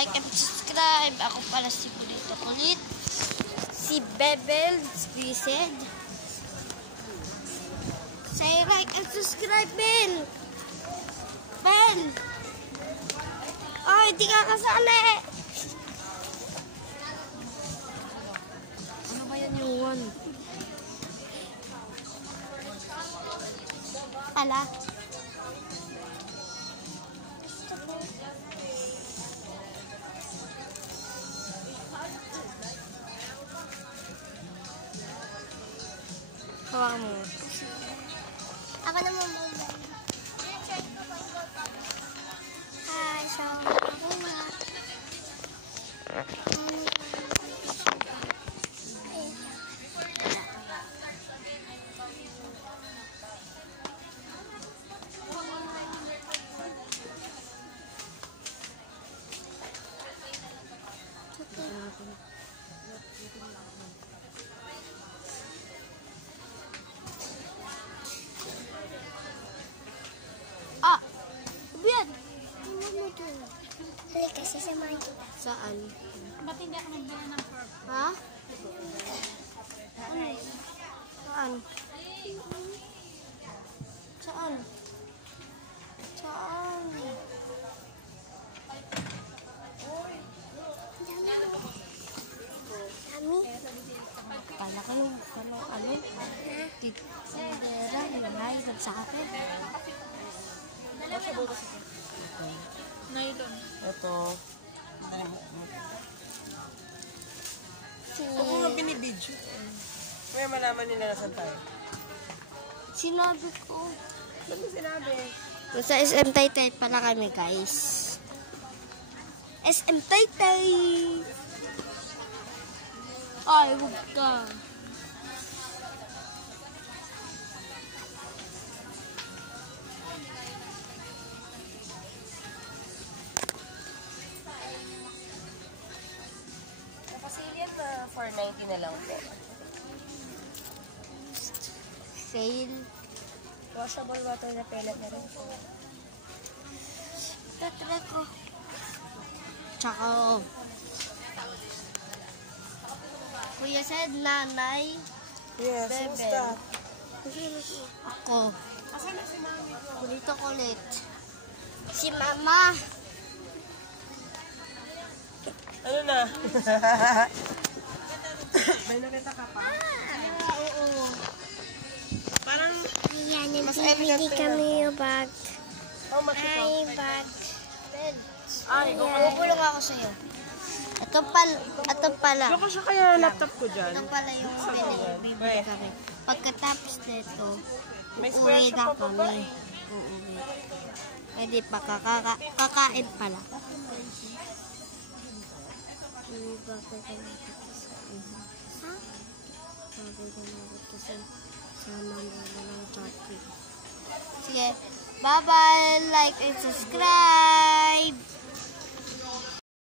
like and subscribe. Ako pala si Kulito Kulit. Si Bebel Squished. Say like and subscribe, Bel. Bel. Oh, hindi ka kasali. Ano ba yan yung one? Pala. Hawa mo. Ako naman muna. Hi, so ako nga. Ah! Biyan! Halika, sasamahin kita. Saan? Ba't hindi ako nagbili ng purple? Ha? Saan? Saan? Saan? Kami? Kala kayo, ano? Sandera, yung nahihigad sa akin. Nylon. Ito. Huwag mo nga binibidyo. Kaya malaman nila nasan tayo. Sinabi ko. Ba't mo sinabi? Sa SM Taytay pala kami, guys. SM Taytay! Ay, huwag ka. Nakasilyan na 490 na lang po. Fail. Washable water repellent na rin po. Tatra ko. Tsaka, oh. Kuya said, nanay, Yes, Bebe. who's that? ako. Asan na si mami ko? Kulito Kulit. Si mama. Ano na? May nakita ka pa? Oo. Parang, Ayan, mas nagbibili elegant kami yung bag. oh, makita. Ay, bag. Ay, Bubulong ako sa'yo. Ito pala. Loko siya kaya laptop ko dyan. Ito pala yung bibili kami. Pagkatapos nito, May uuwi square na shop pa ba kami. eh? Uuwi. Pwede pa kakain pala. Ha? Sabi ko na kasi sama mo ng topic. Sige. Bye-bye. Like and subscribe.